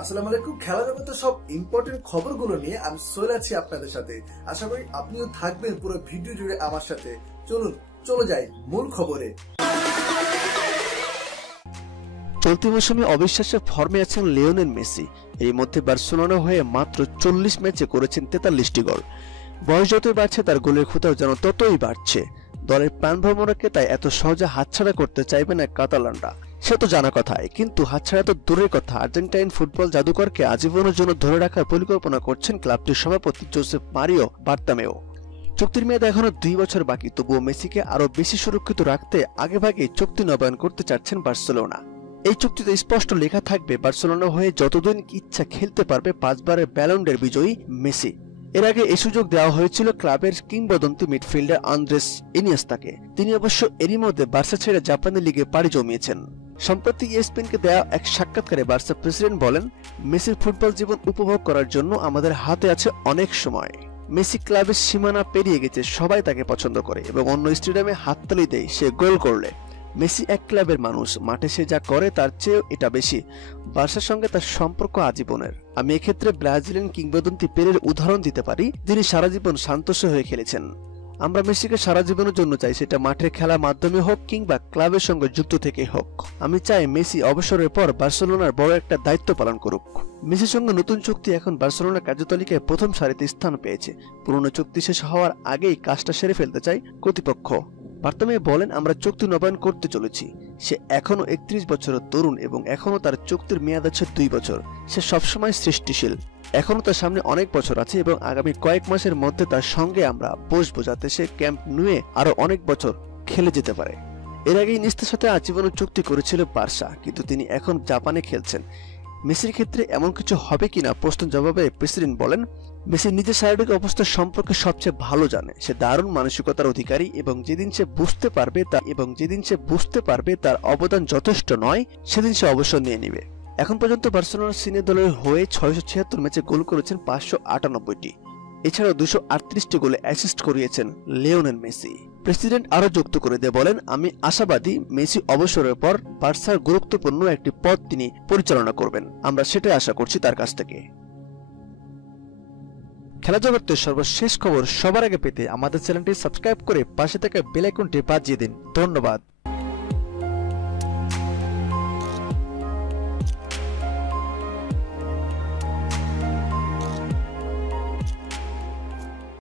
আসসালামু আলাইকুম। খেলা জগতের সব ইম্পর্টেন্ট খবরগুলো নিয়ে আমি চলে আছি আপনাদের সাথে। আশা করি আপনিও থাকবেন পুরো ভিডিও জুড়ে আমার সাথে। চলে যাই মূল খবরে। চলতি মৌসুমে অবিশ্বাস্য ফর্মে আছেন লিওনেল মেসি। এই মধ্যে বার্সেলোনা হয়ে মাত্র 40 ম্যাচে করেছেন 43টি গোল। বয়স যতই বাড়ছে তার গোলের খুঁটাও যেন ততই বাড়ছে। দলের প্রাণভ্রমণকে তাই এত সহজে হাতছাড়া করতে চাইবে না কাতালানরা, সে তো জানা কথাই। কিন্তু হাতছাড়া তো দূরের কথা, আর্জেন্টাইন ফুটবল জাদুকরকে আজীবনের জন্য ধরে রাখার পরিকল্পনা করছেন ক্লাবটির সভাপতি জোসেফ মারিও বার্তামেও। চুক্তির মেয়াদ এখনো 2 বছর বাকি, তবুও মেসিকে আরো বেশি সুরক্ষিত রাখতে আগেভাগে চুক্তি নবায়ন করতে চাচ্ছেন বার্সেলোনা। এই চুক্তিতে স্পষ্ট লেখা থাকবে বার্সেলোনা হয়ে যতদিন ইচ্ছা খেলতে পারবে 5 বারের ব্যালন ড'র বিজয়ী মেসি। এর আগে এই সুযোগ দেওয়া হয়েছিল ক্লাবের কিংবদন্তি মিডফিল্ডার আন্দ্রেস ইনিয়েস্তাকে। তিনি অবশ্য এরই মধ্যে বার্সা ছেড়ে জাপানি লিগে পাড়ি জমিয়েছেন। সম্প্রতি ESPNকে দেওয়া এক সাক্ষাৎকারে বার্সা প্রেসিডেন্ট বলেন, মেসির ফুটবল জীবন উপভোগ করার জন্য আমাদের হাতে আছে অনেক সময়। মেসি ক্লাবের সীমানা পেরিয়ে গেছে, সবাই তাকে পছন্দ করে এবং অন্য স্টেডিয়ামে হাততালি দেয় সে গোল করলে। মেসি এক ক্লাবের মানুষ, মাঠে সে যা করে তার চেয়েও এটা বেশি। বার্সার সঙ্গে তার সম্পর্ক আজীবনের। আমি এক্ষেত্রে ব্রাজিলিয়ান কিংবদন্তি পেলের উদাহরণ দিতে পারি, যিনি সারা জীবন শান্তস্য হয়ে খেলেছেন। আমরা মেসিকে সারা জীবনের জন্য চাই, সেটা মাঠের খেলার মাধ্যমে হোক কিংবা ক্লাবের সঙ্গে যুক্ত থেকে হোক। আমি চাই মেসি অবসরের পর বার্সেলোনার বড় একটা দায়িত্ব পালন করুক। মেসির সঙ্গে নতুন চুক্তি এখন বার্সেলোনার কার্যতালিকায় প্রথম সারিতে স্থান পেয়েছে। পুরনো চুক্তি শেষ হওয়ার আগেই কাজটা সেরে ফেলতে চাই কর্তৃপক্ষ। বার্তামেও বলেন, আমরা চুক্তি নবায়ন করতে চলেছি। সে এখনো 31 বছরের তরুণ এবং এখনো তার চুক্তির মেয়াদ আছে 2 বছর। সে সবসময় সৃষ্টিশীল, এখনো তার সামনে অনেক বছর আছে এবং আগামী কয়েক মাসের মধ্যে তার সঙ্গে আমরা বসবো যাতে সে ক্যাম্প নুয়ে আরো অনেক বছর খেলে যেতে পারে। এর আগে ইনিয়েস্তার সাথে আজীবনের চুক্তি করেছিল বার্সা, কিন্তু তিনি এখন জাপানে খেলছেন। মেসির ক্ষেত্রে এমন কিছু হবে কিনা প্রশ্নের জবাবে প্রেসিডেন্ট বলেন, মেসি নিজের শারীরিক অবস্থা সম্পর্কে সবচেয়ে ভালো জানে। সে দারুণ মানসিকতার অধিকারী এবং যেদিন সে বুঝতে পারবে তার অবদান যথেষ্ট নয়, সেদিন সে অবসর নিয়ে নেবে। এখন পর্যন্ত বার্সেলোনার সিনিয়র দলের হয়ে 676 ম্যাচে গোল করেছেন 598টি। এছাড়াও 238টি গোলে অ্যাসিস্ট করিয়েছেন লিওনেল মেসি। প্রেসিডেন্ট আরো যুক্ত করে দিয়ে বলেন, আমি আশাবাদী মেসি অবসরের পর বার্সার গুরুত্বপূর্ণ একটি পদ তিনি পরিচালনা করবেন। আমরা সেটাই আশা করছি তার কাছ থেকে। খেলা জগতের সর্বশেষ খবর সবার আগে পেতে আমাদের চ্যানেলটি সাবস্ক্রাইব করে পাশে থাকা বেল আইকনটি বাজিয়ে দিন। ধন্যবাদ।